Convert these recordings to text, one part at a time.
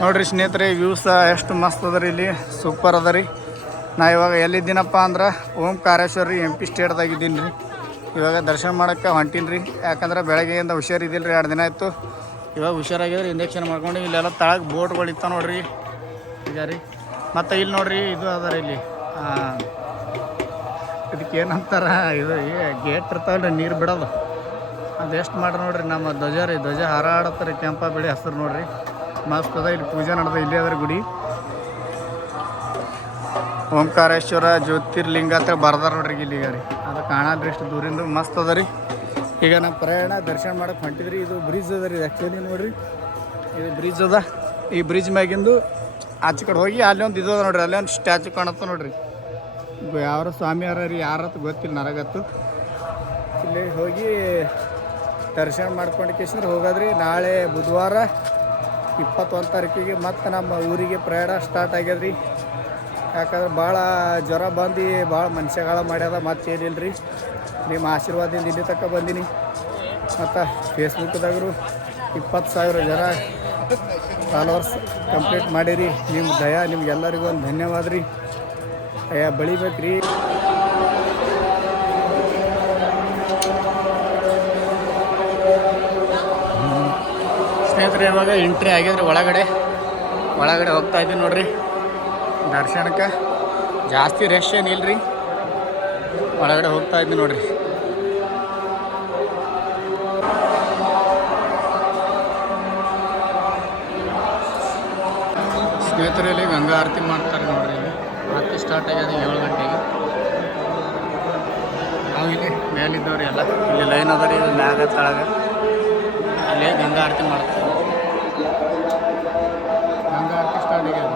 ನೋಡ್ರಿ ಸ್ನೇಹಿತರೆ ವ್ಯೂಸ್ ಎಷ್ಟು ಮಸ್ತ್ ಅದ ರೀ, ಇಲ್ಲಿ ಸೂಪರ್ ಅದ ರೀ. ನಾ ಇವಾಗ ಎಲ್ಲಿದ್ದೀನಪ್ಪ ಅಂದ್ರೆ ಓಂಕಾರೇಶ್ವರ ರೀ, MP ಸ್ಟೇಟ್ದಾಗಿದ್ದೀನಿ ರೀ. ಇವಾಗ ದರ್ಶನ ಮಾಡೋಕ್ಕೆ ಹೊಂಟೀನಿ ರೀ. ಯಾಕಂದ್ರೆ ಬೆಳಗ್ಗೆಯಿಂದ ಹುಷಾರಿದ್ದಿಲ್ಲ ರೀ, 2 ದಿನ ಆಯಿತು. ಇವಾಗ ಹುಷಾರಾಗಿದ್ರೆ ಇಂಜೆಕ್ಷನ್ ಮಾಡ್ಕೊಂಡು ಇಲ್ಲೆಲ್ಲ ತಳಗೆ ಬೋಟ್ಗಳು ಇತ್ತ ನೋಡ್ರಿ ಈಗ ರೀ. ಮತ್ತು ಇಲ್ಲಿ ನೋಡ್ರಿ ಇದು ಅದ ರೀ, ಇಲ್ಲಿ ಇದಕ್ಕೆ ಏನಂತಾರ, ಇದು ಗೇಟ್ ಇರ್ತಾವಲ್ಲ ನೀರು ಬಿಡೋದು, ಅದು ಎಷ್ಟು ಮಾಡ್ರಿ ನೋಡ್ರಿ. ನಮ್ಮ ಧ್ವಜ ರೀ, ಧ್ವಜ ಹಾರಾಡತ್ತಾರೆ ಕೆಂಪ ಬಿಳಿ ಹಸಿರು ನೋಡ್ರಿ, ಮಸ್ತ್ ಅದ. ಇಲ್ಲಿ ಪೂಜೆ ನಡೆದ, ಇಲ್ಲಿ ಅದ್ರ ಗುಡಿ ಓಂಕಾರೇಶ್ವರ ಜ್ಯೋತಿರ್ಲಿಂಗ ಅಂತ ಬರ್ದಾರ ನೋಡ್ರಿ ಇಲ್ಲಿಗ ರೀ. ಅದು ಕಾಣಲ್ರಿ ಇಷ್ಟು ದೂರಿಂದ, ಮಸ್ತ್ ಅದ ರೀ. ಈಗ ನಮ್ಮ ಪ್ರಯಾಣ ದರ್ಶನ ಮಾಡಕ್ಕೆ ಹೊಂಟಿದ್ರಿ. ಇದು ಬ್ರಿಡ್ಜ್ ಅದ ರೀ ಆ್ಯಕ್ಚುಲಿ ನೋಡ್ರಿ, ಇದು ಬ್ರಿಡ್ಜ್ ಅದ. ಈ ಬ್ರಿಡ್ಜ್ ಮ್ಯಾಗಿಂದು ಆಚೆ ಕಡೆ ಹೋಗಿ ಅಲ್ಲಿ ಒಂದು ಇದು ಅದ ನೋಡ್ರಿ, ಅಲ್ಲಿ ಒಂದು ಸ್ಟ್ಯಾಚು ಕಾಣುತ್ತೆ ನೋಡ್ರಿ. ಯಾರು ಸ್ವಾಮಿ ಯಾರ ರೀ, ಯಾರತ್ತು ಗೊತ್ತಿಲ್ಲ ನನಗತ್ತು. ಇಲ್ಲಿ ಹೋಗಿ ದರ್ಶನ ಮಾಡ್ಕೊಂಡು ಕೇಸಿದ್ರೆ ಹೋಗೋದ್ರಿ. ನಾಳೆ ಬುಧವಾರ 21 ತಾರೀಕಿಗೆ ಮತ್ತೆ ನಮ್ಮ ಊರಿಗೆ ಪ್ರಯಾಣ ಸ್ಟಾರ್ಟ್ ಆಗ್ಯದ್ರಿ. ಯಾಕಂದ್ರೆ ಭಾಳ ಜ್ವರ ಬಂದು ಭಾಳ ಮನುಷ್ಯಗಳ ಮಾಡ್ಯದ, ಮತ್ತೆ ಏನಿಲ್ಲ ರೀ. ನಿಮ್ಮ ಆಶೀರ್ವಾದದಿಂದ ಇಲ್ಲಿ ತನಕ ಬಂದೀನಿ. ಮತ್ತು ಫೇಸ್ಬುಕ್ದಾಗರು 20,000 ಜನ ಫಾಲೋವರ್ಸ್ ಕಂಪ್ಲೀಟ್ ಮಾಡಿರಿ. ನಿಮ್ಮ ದಯ ನಿಮ್ಗೆಲ್ಲರಿಗೂ ಒಂದು ಧನ್ಯವಾದ ರೀ. ಬೆಳಿಬೇಕು ರೀ. ಸ್ನೇಹಿತರೆ ಇವಾಗ ಎಂಟ್ರಿ ಆಗಿದ್ರಿ ಒಳಗಡೆ ಹೋಗ್ತಾ ಇದ್ದೀವಿ ನೋಡ್ರಿ ದರ್ಶನಕ್ಕೆ. ಜಾಸ್ತಿ ರಶ್ ಏನಿಲ್ಲ ರೀ, ಒಳಗಡೆ ಹೋಗ್ತಾ ಇದ್ದೀವಿ ನೋಡ್ರಿ. ಸ್ನೇಹಿತರಲ್ಲಿ ಗಂಗಾ ಆರತಿ ಮಾಡ್ತಾರೆ ನೋಡ್ರಿ. ಇಲ್ಲಿ ಆರತಿ ಸ್ಟಾರ್ಟ್ ಆಗ್ಯದ 7 ಗಂಟೆಗೆ. ನಾವು ಇಲ್ಲಿ ಮೇಲಿದ್ದವ್ರಿ ಎಲ್ಲ, ಇಲ್ಲಿ ಲೈನ್ ಅದ ರೀ, ಇದು ಮ್ಯಾಗ ತಳಗ ಅಲ್ಲೇ ಗಂಗಾ ಆರತಿ ಮಾಡ್ತಾರೆ. ಗಂಗಾ ಆರತಿ ಸ್ಟಾರ್ಟ್ ಆಗ್ಯದ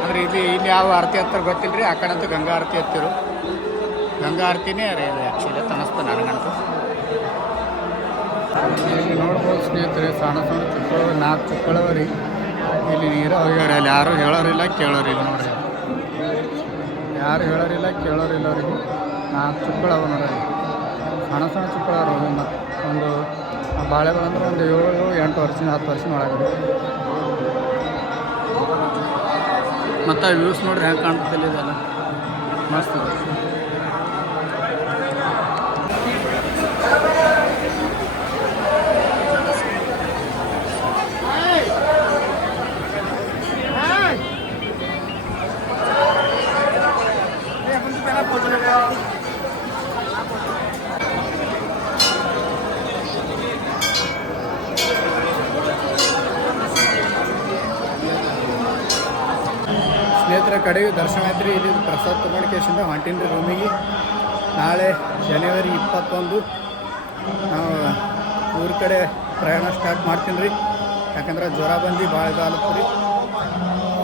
ಅಂದ್ರೆ ಇಲ್ಲಿ ಯಾವ ಆರತಿ ಹತ್ತಾರ ಗೊತ್ತಿಲ್ಲ ರೀ. ಆ ಕಡೆ ಅಂತೂ ಗಂಗಾ ಆರತಿ ಹತ್ತಿರು, ಗಂಗಾ ಆರತಿನೇ ರೀ ಇದು ಆ್ಯಕ್ಚುಲಿ ಅನ್ನಿಸ್ತು ನನಗಂತೂ. ಇಲ್ಲಿ ನೋಡ್ಬೋದು ಸ್ನೇಹಿತರೆ, ಸಣ್ಣ ಚುಕ್ಕಳು 4 ಚುಕ್ಕಳವ ರೀ. ಇಲ್ಲಿ ನೀರು ಹೋಗ್ಯಾರ, ಅಲ್ಲಿ ಯಾರು ಹೇಳೋರಿಲ್ಲ ಕೇಳೋರಿಲ್ಲ ನೋಡ್ರಿ. ಯಾರು ಹೇಳೋರಿಲ್ಲ ಕೇಳೋರಿಲ್ಲ ಅವ್ರಿಗೆ. 4 ಚುಕ್ಕಳವ ನೋಡ್ರಿ, ಸಣ್ಣ ಚುಕ್ಕಳವ್ರು. ಮತ್ತು ಒಂದು ಬಾಳೆಗಳಂದ್ರೆ ಒಂದು 7-8 ವರ್ಷ 10 ವರ್ಷದ ಒಳಗಡೆ. ಮತ್ತು ವ್ಯೂಸ್ ನೋಡ್ರಿ ಹೆಂಗೆ ಕಾಣ್ತದಿಲ್ಲ, ಇದೆಲ್ಲ ಮಸ್ತ್ ಇದೆ. ಸ್ನೇಹಿತರ ಕಡೆಗೆ ದರ್ಶನ ಐತ್ರಿ. ಇಲ್ಲಿ ಪ್ರಸಾದ ತೊಗೊಂಡು ಕೇಸಿಂದ ಹೊಂಟೀನಿ ರೀ ರೂಮಿಗೆ. ನಾಳೆ ಜನವರಿ 21 ನಾವು ಊರ ಕಡೆ ಪ್ರಯಾಣ ಸ್ಟಾರ್ಟ್ ಮಾಡ್ತೀನಿ ರೀ. ಯಾಕಂದ್ರೆ ಜ್ವರ ಬಂದು ಭಾಳ ಇದಾಗತ್ತೆ ರೀ.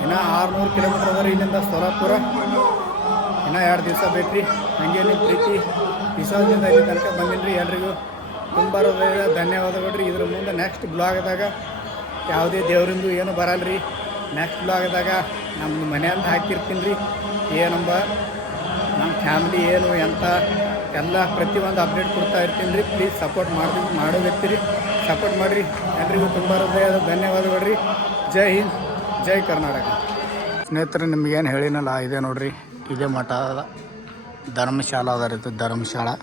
ಇನ್ನೂ 600 ಕಿಲೋಮೀಟ್ರ್ ಅದ ರೀ ಇಲ್ಲಿಂದ ಸೋಲಾಪುರ. ಇನ್ನೂ 2 ದಿವಸ ಬೇಕು ರೀ. ಹಂಗೆ ನಿಮ್ಮ ಪ್ರೀತಿ ವಿಶ್ವಾಸದಿಂದ ಇಲ್ಲಿ ತನಕ ಬಂದಿನಿ ರೀ. ಎಲ್ರಿಗೂ ತುಂಬ ಧನ್ಯವಾದಗಳು ರೀ. ಇದ್ರ ಮುಂದೆ ನೆಕ್ಸ್ಟ್ ಬ್ಲಾಗ್ದಾಗ ಯಾವುದೇ ದೇವರಿಂದು ಏನು ಬರಲ್ಲ ರೀ. ನೆಕ್ಸ್ಟ್ ಬ್ಲಾಗ್ದಾಗ ನಮ್ಮ ಮನೆ ಅಂತ ಹಾಕಿರ್ತೀನಿ ರೀ. ಏನಂಬ ನಮ್ಮ ಫ್ಯಾಮ್ಲಿ ಏನು ಎಂತ ಎಲ್ಲ ಪ್ರತಿಯೊಂದು ಅಪ್ಡೇಟ್ ಕೊಡ್ತಾ ಇರ್ತೀನಿ ರೀ. ಪ್ಲೀಸ್ ಸಪೋರ್ಟ್ ಮಾಡೋ ವ್ಯಕ್ತಿ ರೀ, ಸಪೋರ್ಟ್ ಮಾಡಿರಿ. ಎಲ್ರಿಗೂ ತುಂಬ ಹೃದಯದ ಧನ್ಯವಾದಗಳು ರೀ. ಜೈ ಹಿಂದ್, ಜೈ ಕರ್ನಾಟಕ. ಸ್ನೇಹಿತರೆ ನಿಮಗೇನು ಹೇಳಿನಲ್ಲ, ಇದೆ ನೋಡ್ರಿ, ಇದೇ ಮಠ ಅದ, ಧರ್ಮಶಾಲಾ ಅದ ರೀ. ಧರ್ಮಶಾಲಾ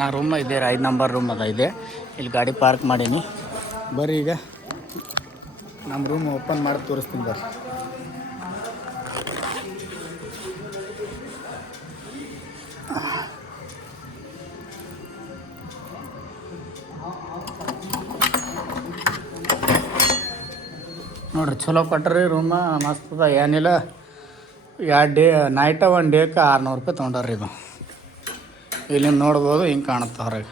ನಾ ರೂಮ್ ಇದೆ, 5 ನಂಬರ್ ರೂಮ್ ಅದ ಇದೆ. ಇಲ್ಲಿ ಗಾಡಿ ಪಾರ್ಕ್ ಮಾಡೀನಿ. ಬರ್ರಿ ಈಗ ನಮ್ಮ ರೂಮ್ ಓಪನ್ ಮಾಡಿ ತೋರಿಸ್ತೀನಿ ಬರ್ರಿ. ನೋಡ್ರಿ ಚಲೋ ಕೊಟ್ರಿ ರೂಮ, ಮಸ್ತ್ ಅದ. ಏನಿಲ್ಲ 2 ಡೇ ನೈಟ 1 ಡೇಕ್ಕೆ 600 ರೂಪಾಯಿ ತೊಗೊಂಡ್ರಿ ಇದು. ಇಲ್ಲಿ ನೋಡ್ಬೋದು, ಹಿಂಗೆ ಕಾಣುತ್ತೆ ಹೊರಗೆ.